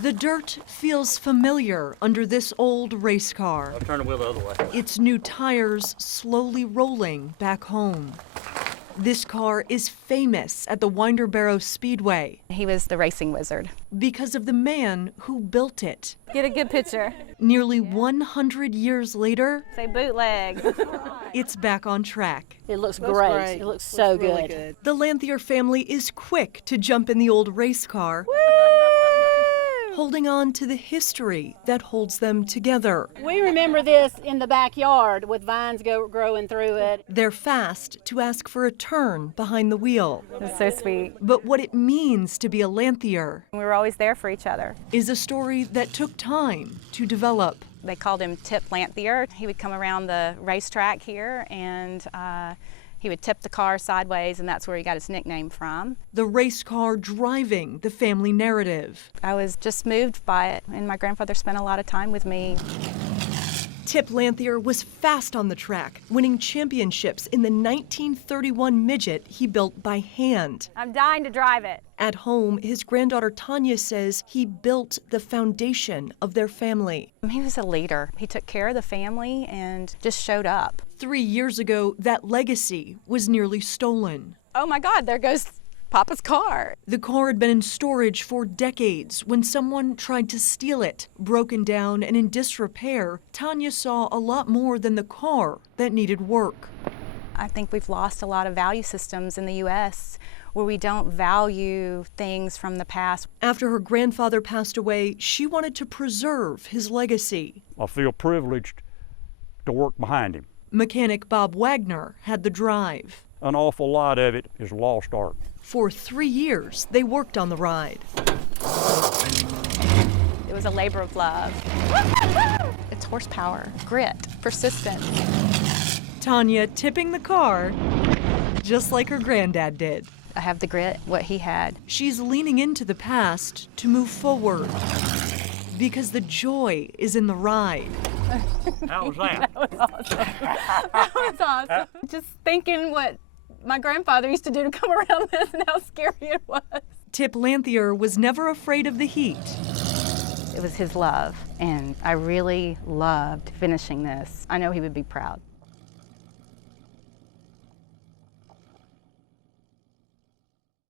The dirt feels familiar under this old race car. I'll turn the wheel the other way. Its new tires slowly rolling back home. This car is famous at the Winterboro Speedway. He was the racing wizard. Because of the man who built it. Get a good picture. Nearly 100 years later, Say bootleg. it's back on track. It looks great. It looks so really good. The Lanthier family is quick to jump in the old race car, holding on to the history that holds them together. We remember this in the backyard with vines growing through it. They're fast to ask for a turn behind the wheel. It's so sweet. But what it means to be a Lanthier We were always there for each other. is a story that took time to develop. They called him Tip Lanthier. He would come around the racetrack here and he would tip the car sideways, and that's where he got his nickname from. The race car driving the family narrative. I was just moved by it, and my grandfather spent a lot of time with me. Tip Lanthier was fast on the track, winning championships in the 1931 midget he built by hand. I'm dying to drive it. At home, his granddaughter Tanya says he built the foundation of their family. He was a leader. He took care of the family and just showed up. 3 years ago, that legacy was nearly stolen. Oh my God, there goes Papa's car. The car had been in storage for decades when someone tried to steal it. Broken down and in disrepair, Tanya saw a lot more than the car that needed work. I think we've lost a lot of value systems in the U.S. where we don't value things from the past. After her grandfather passed away, she wanted to preserve his legacy. I feel privileged to work behind him. Mechanic Bob Wagner had the drive. An awful lot of it is lost art. For 3 years, they worked on the ride. It was a labor of love. It's horsepower, grit, persistence. Tanya tipping the car just like her granddad did. I have the grit, what he had. She's leaning into the past to move forward because the joy is in the ride. How was that? That was awesome. That was awesome. Just thinking what my grandfather used to do to come around this and how scary it was. Tip Lanthier was never afraid of the heat. It was his love, and I really loved finishing this. I know he would be proud.